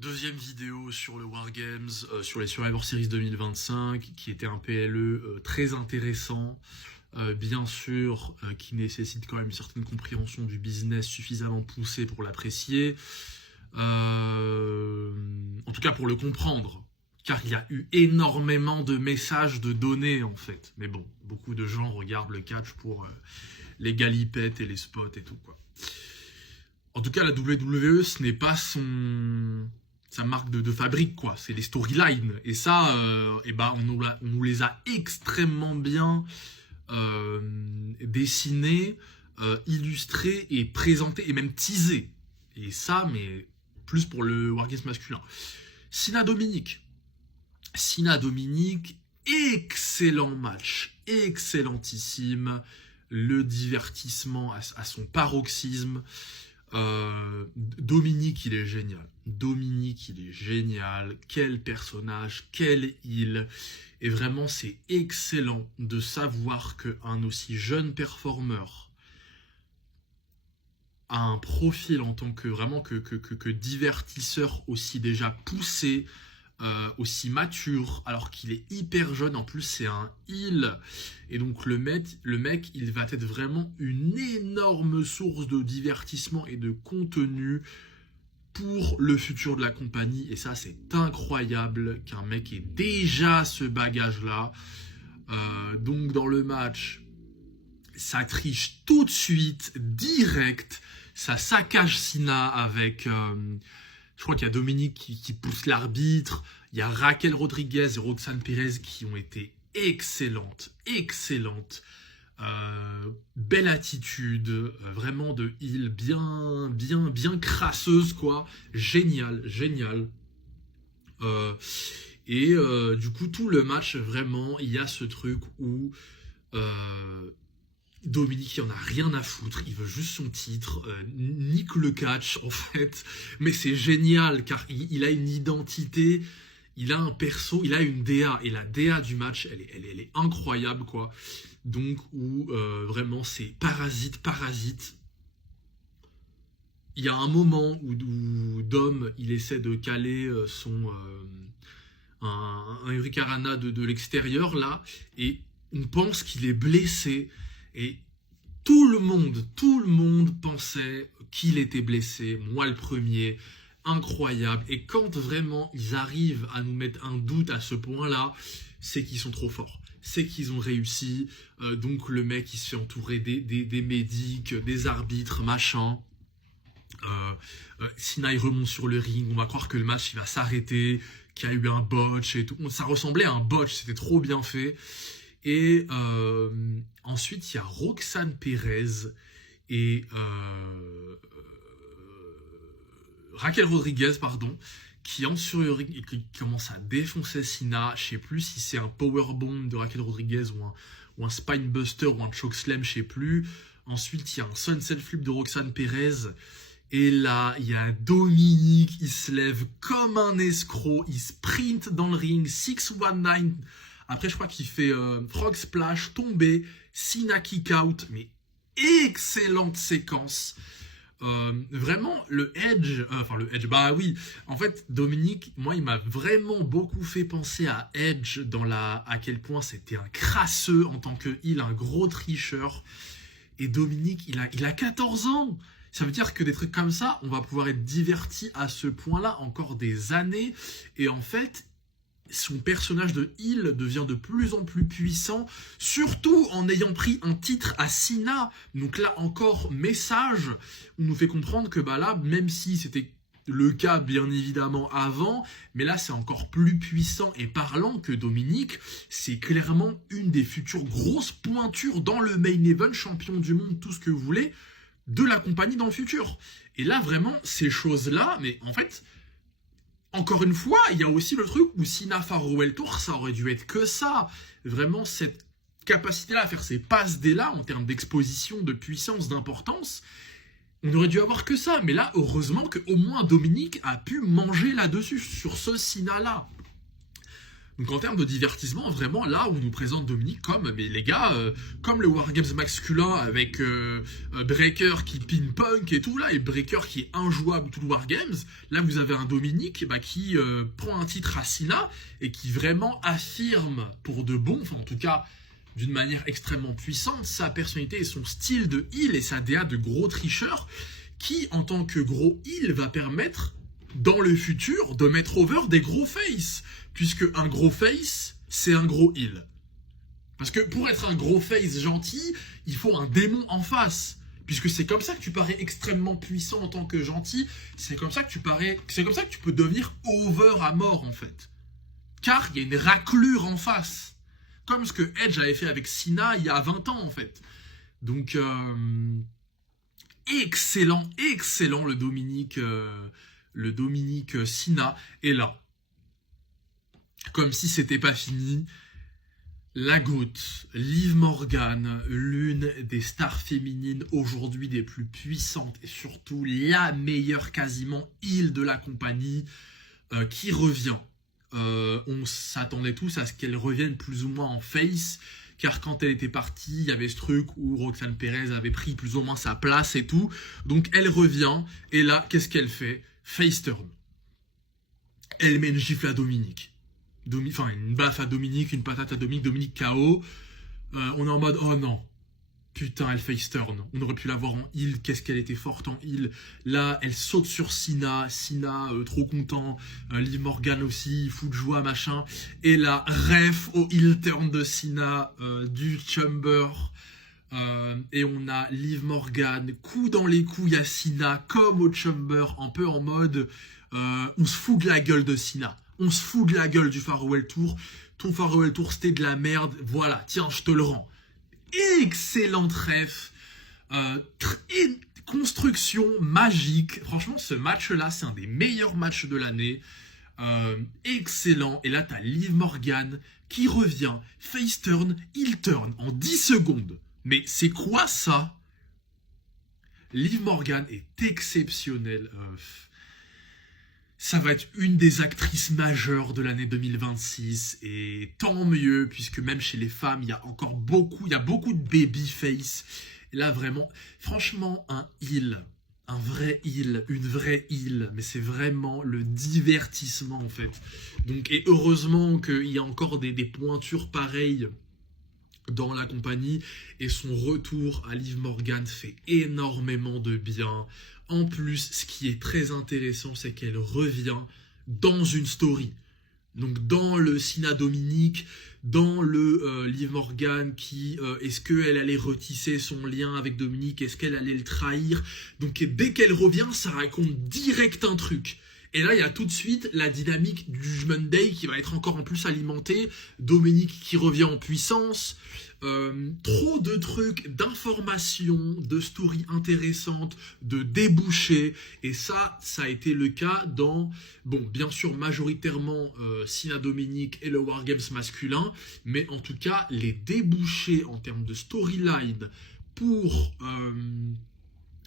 Deuxième vidéo sur le Wargames, sur les Survivor Series 2025, qui était un PLE très intéressant, bien sûr, qui nécessite quand même une certaine compréhension du business suffisamment poussée pour l'apprécier, en tout cas pour le comprendre, car il y a eu énormément de messages, de données en fait. Mais bon, beaucoup de gens regardent le catch pour les galipettes et les spots et tout, quoi. En tout cas, la WWE, ce n'est pas sa marque de fabrique, quoi. C'est les storylines. Et ça, on nous les a extrêmement bien dessinés, illustrés et présentés, et même teasés. Et ça, mais plus pour le Wargames masculin. Cena Dominic, excellent match, excellentissime. Le divertissement à son paroxysme. Dominic, il est génial. Quel personnage, quel heel. Et vraiment, c'est excellent de savoir qu'un aussi jeune performeur a un profil en tant que vraiment que divertisseur aussi déjà poussé, aussi mature, alors qu'il est hyper jeune. En plus, c'est un heel. Et donc, le mec, il va être vraiment une énorme source de divertissement et de contenu pour le futur de la compagnie. Et ça, c'est incroyable qu'un mec ait déjà ce bagage-là. Donc, dans le match, ça triche tout de suite, direct. Ça saccage Cena avec... je crois qu'il y a Dominic qui pousse l'arbitre. Il y a Raquel Rodriguez et Roxanne Perez qui ont été excellentes. Belle attitude, vraiment de heel, bien crasseuse, quoi. Génial. Du coup, tout le match, vraiment, il y a ce truc où... Dominic, il en a rien à foutre, il veut juste son titre, nique le catch en fait, mais c'est génial car il a une identité, il a un perso, il a une DA, et la DA du match, elle est incroyable, quoi. Donc, où vraiment c'est parasite. Il y a un moment où Dom, il essaie de caler un Hurricanrana de l'extérieur là, et on pense qu'il est blessé. Et tout le monde pensait qu'il était blessé, moi le premier, incroyable. Et quand vraiment ils arrivent à nous mettre un doute à ce point-là, c'est qu'ils sont trop forts, c'est qu'ils ont réussi. Donc le mec, il se fait entourer des médics, des arbitres, machin. Cena, il remonte sur le ring, on va croire que le match il va s'arrêter, qu'il y a eu un botch et tout. Ça ressemblait à un botch, c'était trop bien fait. Et ensuite, il y a Roxanne Perez et Raquel Rodriguez, qui entrent sur le ring et qui commencent à défoncer Cena. Je sais plus si c'est un powerbomb de Raquel Rodriguez ou un spinebuster ou un chokeslam, je sais plus. Ensuite, il y a un sunset flip de Roxanne Perez. Et là, il y a Dominic, il se lève comme un escroc, il sprint dans le ring, 619. Après, je crois qu'il fait frog splash, tombé, Cena kick out, mais excellente séquence. Vraiment, le Edge, bah oui, en fait, Dominic, moi, il m'a vraiment beaucoup fait penser à Edge à quel point c'était un crasseux en tant que heel, un gros tricheur. Et Dominic, il a 14 ans. Ça veut dire que des trucs comme ça, on va pouvoir être diverti à ce point-là encore des années. Et en fait, son personnage de heel devient de plus en plus puissant, surtout en ayant pris un titre à Cena. Donc là encore, message, on nous fait comprendre que là, même si c'était le cas bien évidemment avant, mais là c'est encore plus puissant et parlant que Dominic. C'est clairement une des futures grosses pointures dans le main event, champion du monde, tout ce que vous voulez, de la compagnie dans le futur. Et là vraiment, ces choses-là, mais en fait... Encore une fois, il y a aussi le truc où Cena Farewell Tour, ça aurait dû être que ça. Vraiment, cette capacité-là à faire ces passes D-là, en termes d'exposition, de puissance, d'importance, on aurait dû avoir que ça. Mais là, heureusement qu'au moins Dominic a pu manger là-dessus, sur ce Cena-là. Donc en termes de divertissement, vraiment là où on nous présente Dominique comme, mais les gars, comme le Wargames masculin avec Breaker qui ping-pong et tout là, et Breaker qui est injouable tout le Wargames, là vous avez un Dominique qui prend un titre à Sina et qui vraiment affirme pour de bon, enfin en tout cas d'une manière extrêmement puissante, sa personnalité et son style de heel et sa DA de gros tricheur qui en tant que gros heel va permettre dans le futur de mettre over des gros face. Puisque un gros face, c'est un gros heel. Parce que pour être un gros face gentil, il faut un démon en face. Puisque c'est comme ça que tu parais extrêmement puissant en tant que gentil. C'est comme ça que tu peux devenir over à mort en fait. Car il y a une raclure en face. Comme ce que Edge avait fait avec Cena il y a 20 ans en fait. Donc excellent le Dominique Cena. Et là, comme si c'était pas fini, la GOAT, Liv Morgan, l'une des stars féminines aujourd'hui des plus puissantes et surtout la meilleure quasiment heel de la compagnie, qui revient. On s'attendait tous à ce qu'elle revienne plus ou moins en face, car quand elle était partie, il y avait ce truc où Roxanne Perez avait pris plus ou moins sa place et tout. Donc elle revient, et là, qu'est-ce qu'elle fait? Face turn. Elle met une gifle à Dominique. Une baffe à Dominique, une patate à Dominique KO. On est en mode, oh non, putain, elle face turn. On aurait pu la voir en heel, qu'est-ce qu'elle était forte en heel. Là, elle saute sur Cena, trop content. Liv Morgan aussi, fou de joie, machin. Et là, ref au heel turn de Cena, du Chamber. Et on a Liv Morgan, coup dans les couilles à Cena, comme au Chamber, un peu en mode, on se fout de la gueule de Cena. On se fout de la gueule du Farewell Tour. Ton Farewell Tour, c'était de la merde. Voilà, tiens, je te le rends. Excellente ref. Construction magique. Franchement, ce match-là, c'est un des meilleurs matchs de l'année. Excellent. Et là, t'as Liv Morgan qui revient. Face turn, heel turn en 10 secondes. Mais c'est quoi ça? Liv Morgan est exceptionnelle. Ça va être une des actrices majeures de l'année 2026 et tant mieux puisque même chez les femmes il y a beaucoup de babyface. Et là vraiment, franchement un vrai heel, une vraie heel, mais c'est vraiment le divertissement en fait. Donc et heureusement qu'il y a encore des pointures pareilles dans la compagnie et son retour à Liv Morgan fait énormément de bien. En plus, ce qui est très intéressant, c'est qu'elle revient dans une story. Donc dans le Cena Dominique, dans le Liv Morgan qui, est-ce qu'elle allait retisser son lien avec Dominique, est-ce qu'elle allait le trahir? Donc dès qu'elle revient, ça raconte direct un truc. Et là, il y a tout de suite la dynamique du Judgment Day qui va être encore en plus alimentée. Dominique qui revient en puissance. Trop de trucs, d'informations, de stories intéressantes, de débouchés. Et ça a été le cas dans, bon, bien sûr, majoritairement Cena Dominique et le Wargames masculin. Mais en tout cas, les débouchés en termes de storyline pour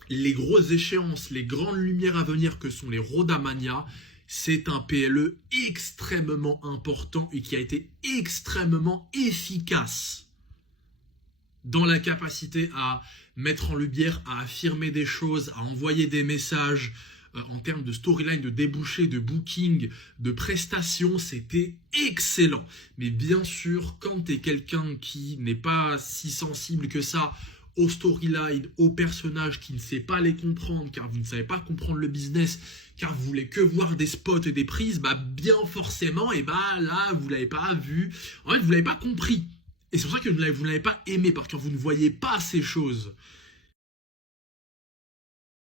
les grosses échéances, les grandes lumières à venir que sont les Rodamania, c'est un PLE extrêmement important et qui a été extrêmement efficace dans la capacité à mettre en lumière, à affirmer des choses, à envoyer des messages. En termes de storyline, de débouchés, de booking, de prestations, c'était excellent. Mais bien sûr, quand tu es quelqu'un qui n'est pas si sensible que ça aux storylines, aux personnages, qui ne sait pas les comprendre, car vous ne savez pas comprendre le business, car vous voulez que voir des spots et des prises, bah bien forcément, et bah là, vous l'avez pas vu. En fait, vous l'avez pas compris. Et c'est pour ça que vous ne l'avez pas aimé, parce que vous ne voyez pas ces choses.